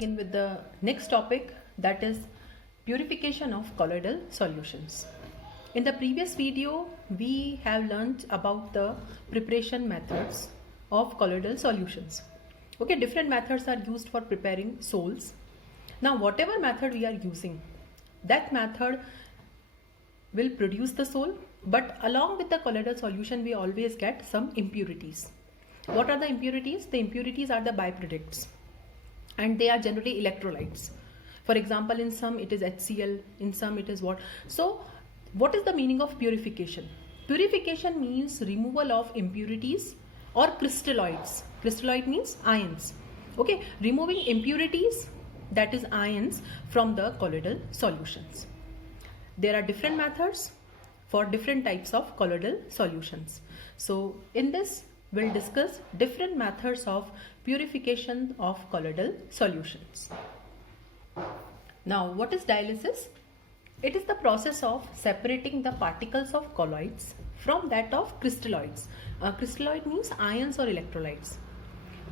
begin with the next topic, that is purification of colloidal solutions. In the previous video, we have learnt about the preparation methods of colloidal solutions. Okay, different methods are used for preparing sols. Now, whatever method we are using, that method will produce the sol, but along with the colloidal solution, we always get some impurities. What are the impurities? The impurities are the byproducts, and they are generally electrolytes. For example, in some it is HCl, in some it is what. So, what is the meaning of purification? Purification means removal of impurities or crystalloids. Crystalloid means ions. Okay, removing impurities, that is ions, from the colloidal solutions. There are different methods for different types of colloidal solutions. So, in this we'll discuss different methods of purification of colloidal solutions. Now, what is dialysis? It is the process of separating the particles of colloids from that of crystalloids. Crystalloid means ions or electrolytes,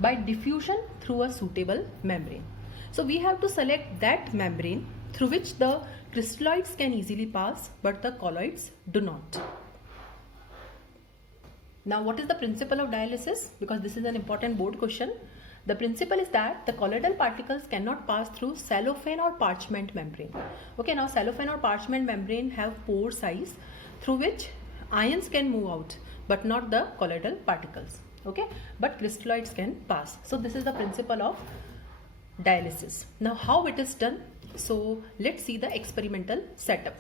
by diffusion through a suitable membrane. So, we have to select that membrane through which the crystalloids can easily pass, but the colloids do not. Now, what is the principle of dialysis? Because this is an important board question. The principle is that the colloidal particles cannot pass through cellophane or parchment membrane. Okay, now cellophane or parchment membrane have pore size through which ions can move out, but not the colloidal particles. Okay, but crystalloids can pass. So, this is the principle of dialysis. Now, how it is done? So, let's see the experimental setup.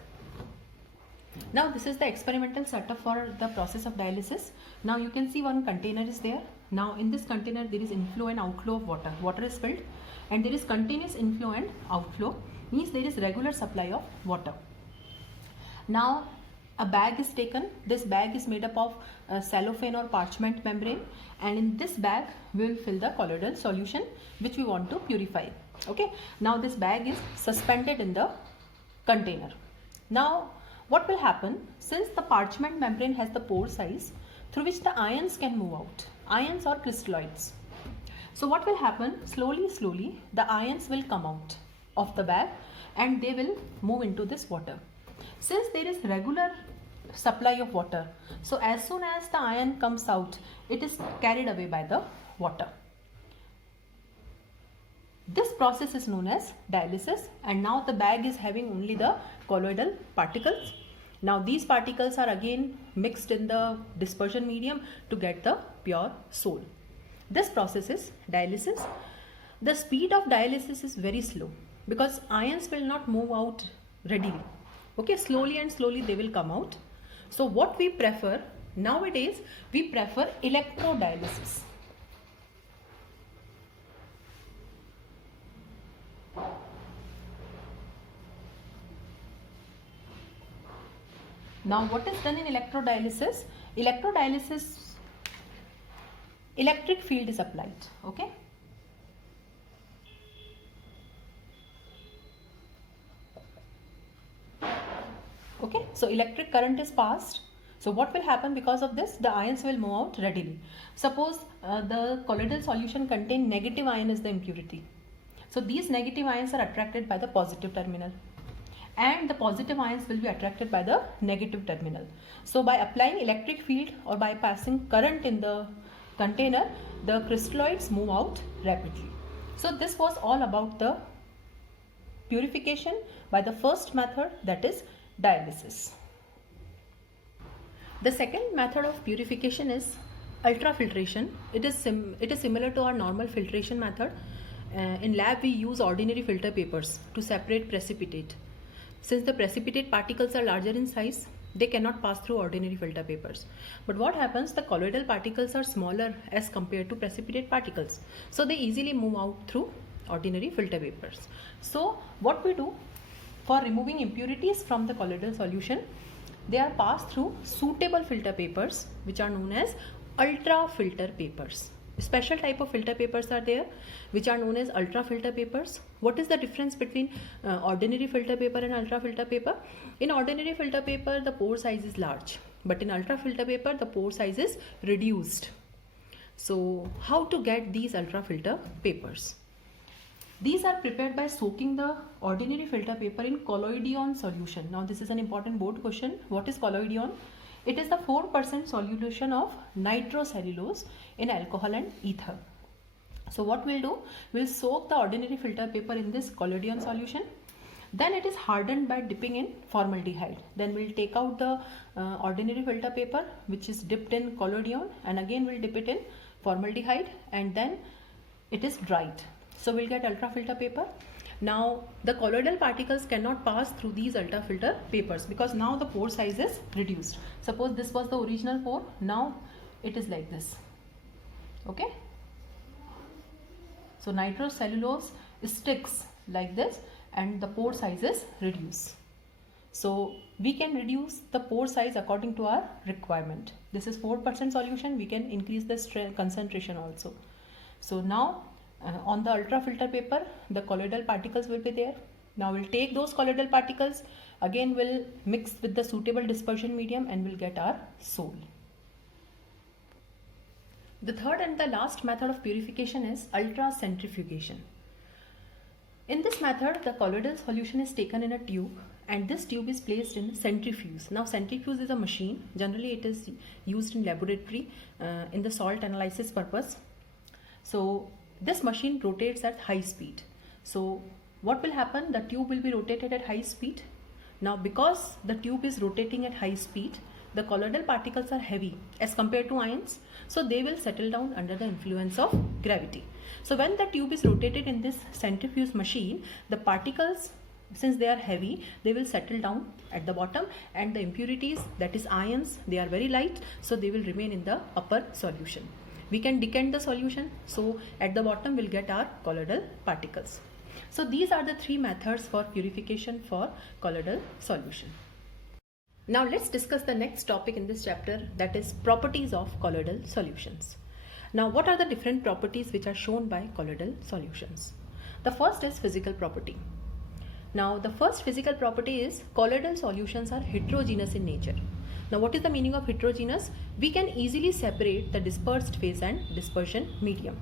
Now, this is the experimental setup for the process of dialysis. Now, you can see one container is there. Now, in this container, there is inflow and outflow of water. Water is filled and there is continuous inflow and outflow, means there is regular supply of water. Now, a bag is taken. This bag is made up of cellophane or parchment membrane, and in this bag, we will fill the colloidal solution which we want to purify. Okay. Now, this bag is suspended in the container. Now, what will happen? Since the parchment membrane has the pore size through which the ions can move out, ions or crystalloids. So, what will happen? Slowly, the ions will come out of the bag and they will move into this water. Since there is regular supply of water, so as soon as the ion comes out, it is carried away by the water. This process is known as dialysis, and now the bag is having only the colloidal particles. Now, these particles are again mixed in the dispersion medium to get the pure sol. This process is dialysis. The speed of dialysis is very slow because ions will not move out readily. Okay, slowly they will come out. So, what we prefer nowadays, we prefer electrodialysis. Now, what is done in electrodialysis? Electrodialysis, electric field is applied. Okay. Okay. So, electric current is passed. So, what will happen because of this? The ions will move out readily. Suppose the colloidal solution contains negative ion as the impurity. So, these negative ions are attracted by the positive terminal, and the positive ions will be attracted by the negative terminal. So, by applying electric field or by passing current in the container, the crystalloids move out rapidly. So, this was all about the purification by the first method, that is dialysis. The second method of purification is ultrafiltration. It is similar to our normal filtration method. In lab, we use ordinary filter papers to separate precipitate. Since the precipitate particles are larger in size, they cannot pass through ordinary filter papers. But what happens? The colloidal particles are smaller as compared to precipitate particles. So, they easily move out through ordinary filter papers. So, what we do for removing impurities from the colloidal solution, they are passed through suitable filter papers which are known as ultra filter papers. Special type of filter papers are there which are known as ultra filter papers. What is the difference between ordinary filter paper and ultra filter paper? In ordinary filter paper, the pore size is large, but in ultra filter paper, the pore size is reduced. So, how to get these ultra filter papers? These are prepared by soaking the ordinary filter paper in collodion solution. Now this is an important board question. What is collodion? It is the 4% solution of nitrocellulose in alcohol and ether. So what we'll do, we'll soak the ordinary filter paper in this collodion solution. Then it is hardened by dipping in formaldehyde. Then we'll take out the ordinary filter paper which is dipped in collodion, and again we'll dip it in formaldehyde, and then it is dried. So we'll get ultrafilter paper. Now the colloidal particles cannot pass through these ultrafilter papers because now the pore size is reduced. Suppose this was the original pore, now it is like this. Okay. So nitrocellulose sticks like this and the pore size is reduced. So we can reduce the pore size according to our requirement. This is 4% solution. We can increase the concentration also. So now on the ultrafilter paper, the colloidal particles will be there. Now we'll take those colloidal particles, again we'll mix with the suitable dispersion medium and we'll get our sol. The third and the last method of purification is ultracentrifugation. In this method, the colloidal solution is taken in a tube and this tube is placed in centrifuge. Now centrifuge is a machine. Generally it is used in laboratory in the salt analysis purpose. So this machine rotates at high speed. So what will happen? The tube will be rotated at high speed. Now because the tube is rotating at high speed, the colloidal particles are heavy as compared to ions. So they will settle down under the influence of gravity. So when the tube is rotated in this centrifuge machine, the particles, since they are heavy, they will settle down at the bottom, and the impurities, that is ions, they are very light, so they will remain in the upper solution. We can decant the solution, so at the bottom we'll get our colloidal particles. So these are the three methods for purification for colloidal solution. Now let's discuss the next topic in this chapter, that is properties of colloidal solutions. Now what are the different properties which are shown by colloidal solutions? The first is physical property. Now the first physical property is colloidal solutions are heterogeneous in nature. Now what is the meaning of heterogeneous? We can easily separate the dispersed phase and dispersion medium.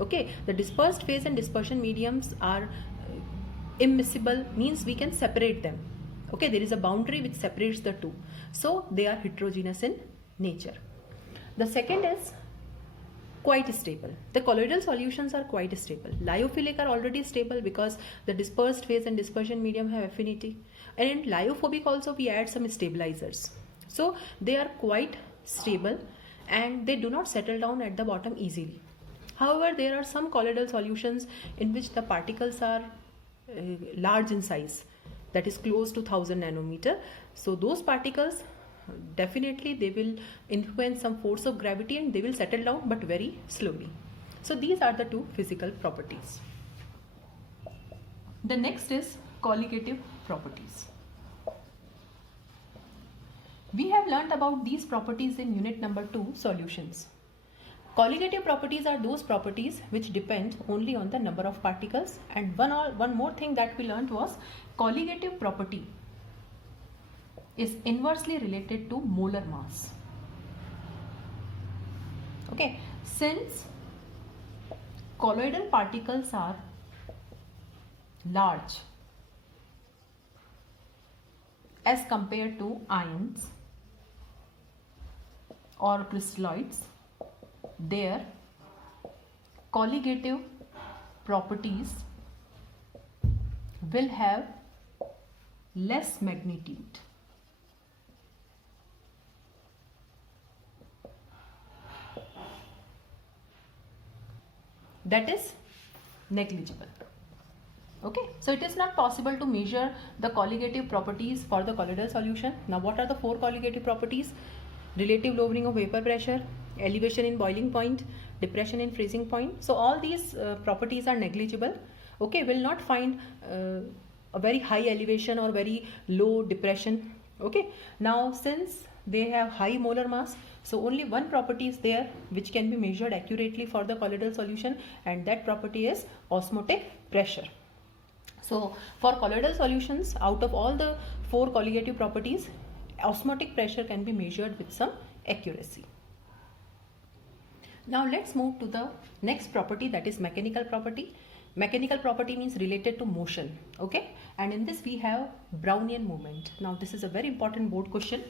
Okay, the dispersed phase and dispersion mediums are immiscible, means we can separate them. Okay, there is a boundary which separates the two. So they are heterogeneous in nature. The second is quite stable. The colloidal solutions are quite stable. Lyophilic are already stable because the dispersed phase and dispersion medium have affinity. And in lyophobic also we add some stabilizers. So they are quite stable and they do not settle down at the bottom easily. However, there are some colloidal solutions in which the particles are large in size, that is close to 1000 nanometer. So those particles, definitely they will influence some force of gravity and they will settle down but very slowly. So these are the two physical properties. The next is colligative properties. We have learnt about these properties in unit number 2, solutions. Colligative properties are those properties which depend only on the number of particles, and one more thing that we learnt was colligative property is inversely related to molar mass. Okay, since colloidal particles are large as compared to ions or crystalloids, their colligative properties will have less magnitude. That is negligible. Okay, so it is not possible to measure the colligative properties for the colloidal solution. Now what are the 4 colligative properties? Relative lowering of vapor pressure, elevation in boiling point, depression in freezing point. So all these properties are negligible. Okay, will not find a very high elevation or very low depression. Okay, now since they have high molar mass, so only one property is there which can be measured accurately for the colloidal solution, and that property is osmotic pressure. So for colloidal solutions, out of all the 4 colligative properties, osmotic pressure can be measured with some accuracy. Now let's move to the next property, that is mechanical property. Mechanical property means related to motion. Okay, and in this we have Brownian moment. Now this is a very important board question.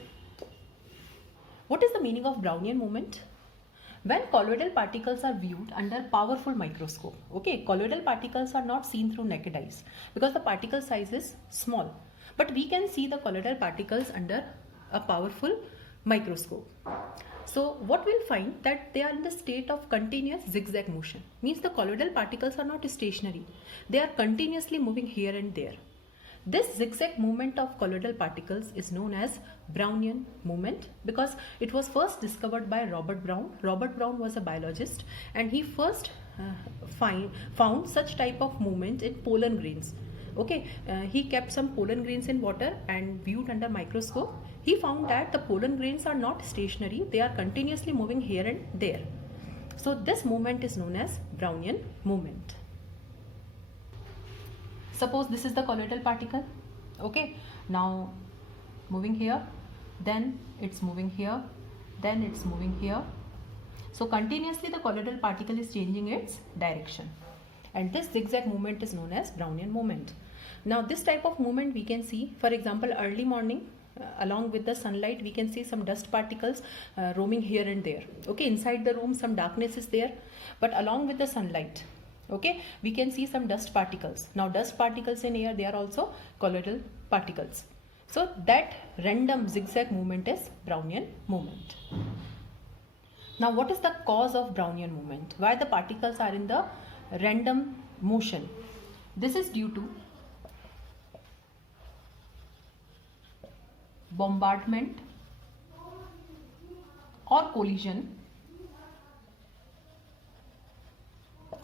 What is the meaning of Brownian moment? When colloidal particles are viewed under powerful microscope. Okay, colloidal particles are not seen through naked eyes because the particle size is small, but we can see the colloidal particles under a powerful microscope. So what we'll find that they are in the state of continuous zigzag motion. Means the colloidal particles are not stationary. They are continuously moving here and there. This zigzag movement of colloidal particles is known as Brownian movement because it was first discovered by Robert Brown. Robert Brown was a biologist and he first found such type of movement in pollen grains. Okay, he kept some pollen grains in water and viewed under microscope. He found that the pollen grains are not stationary, they are continuously moving here and there. So this movement is known as Brownian movement. Suppose this is the colloidal particle. Okay, now moving here, then it's moving here, then it's moving here. So continuously the colloidal particle is changing its direction, and this zigzag movement is known as Brownian movement. Now this type of movement we can see, for example, early morning, along with the sunlight we can see some dust particles roaming here and there. Okay, inside the room some darkness is there, but along with the sunlight, okay, we can see some dust particles. Now dust particles in air, they are also colloidal particles. So that random zigzag movement is Brownian movement. Now what is the cause of Brownian movement? Why the particles are in the random motion? This is due to bombardment or collision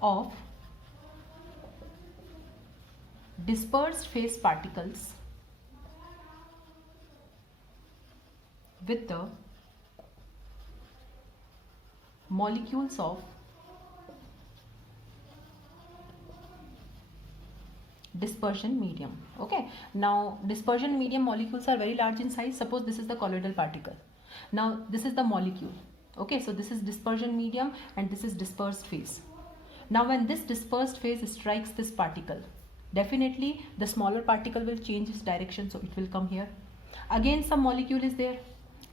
of dispersed phase particles with the molecules of dispersion medium. Okay, now dispersion medium molecules are very large in size. Suppose this is the colloidal particle. Now this is the molecule. Okay, so this is dispersion medium and this is dispersed phase. Now when this dispersed phase strikes this particle, definitely the smaller particle will change its direction, so it will come here. Again some molecule is there,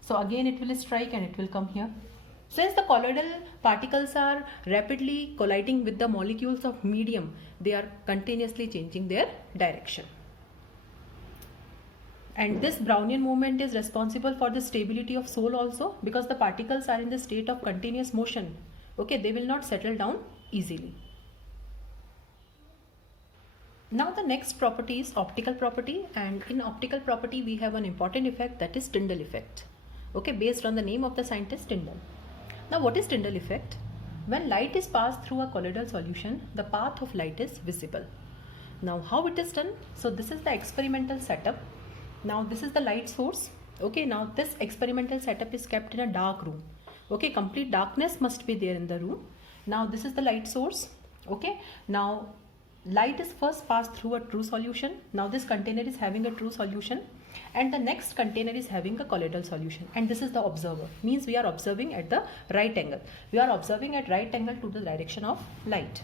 so again it will strike and it will come here. Since the colloidal particles are rapidly colliding with the molecules of medium, they are continuously changing their direction. And this Brownian movement is responsible for the stability of soul also, because the particles are in the state of continuous motion. Okay, they will not settle down easily. Now the next property is optical property, and in optical property we have an important effect, that is Tyndall effect. Okay, based on the name of the scientist Tyndall. Now what is Tyndall effect? When light is passed through a colloidal solution, the path of light is visible. Now how it is done? So this is the experimental setup. Now this is the light source. Okay, now this experimental setup is kept in a dark room. Okay, complete darkness must be there in the room. Now this is the light source. Okay, now light is first passed through a true solution. Now this container is having a true solution, and the next container is having a colloidal solution, and this is the observer. Means we are observing at the right angle. We are observing at right angle to the direction of light.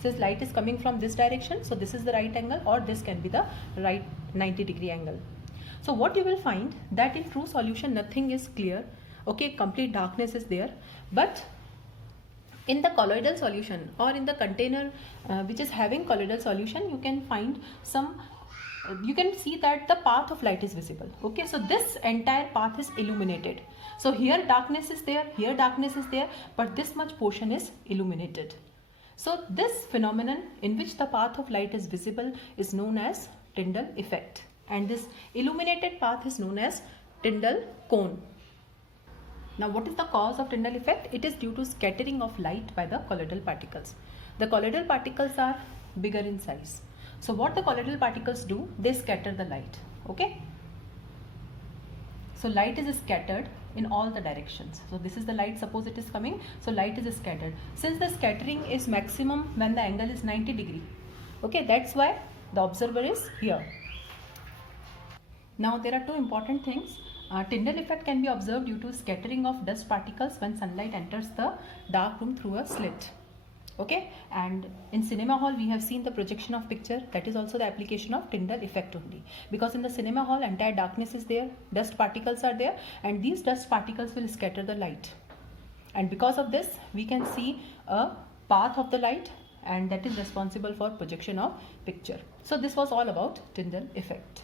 Since light is coming from this direction, so this is the right angle, or this can be the right 90-degree angle. So what you will find that in true solution nothing is clear. Okay, complete darkness is there, but in the colloidal solution or in the container which is having colloidal solution, you can find some, you can see that the path of light is visible. Okay, so this entire path is illuminated. So here darkness is there, here darkness is there, but this much portion is illuminated. So this phenomenon in which the path of light is visible is known as Tyndall effect, and this illuminated path is known as Tyndall cone. Now what is the cause of Tyndall effect? It is due to scattering of light by the colloidal particles. The colloidal particles are bigger in size. So what the colloidal particles do? They scatter the light. Okay. So light is scattered in all the directions. So this is the light, suppose it is coming. So light is scattered. Since the scattering is maximum when the angle is 90-degree. Okay, that's why the observer is here. Now there are two important things. Tyndall effect can be observed due to scattering of dust particles when sunlight enters the dark room through a slit. Okay, and in cinema hall we have seen the projection of picture. That is also the application of Tyndall effect only, because in the cinema hall entire darkness is there, dust particles are there, and these dust particles will scatter the light, and because of this we can see a path of the light, and that is responsible for projection of picture. So this was all about Tyndall effect.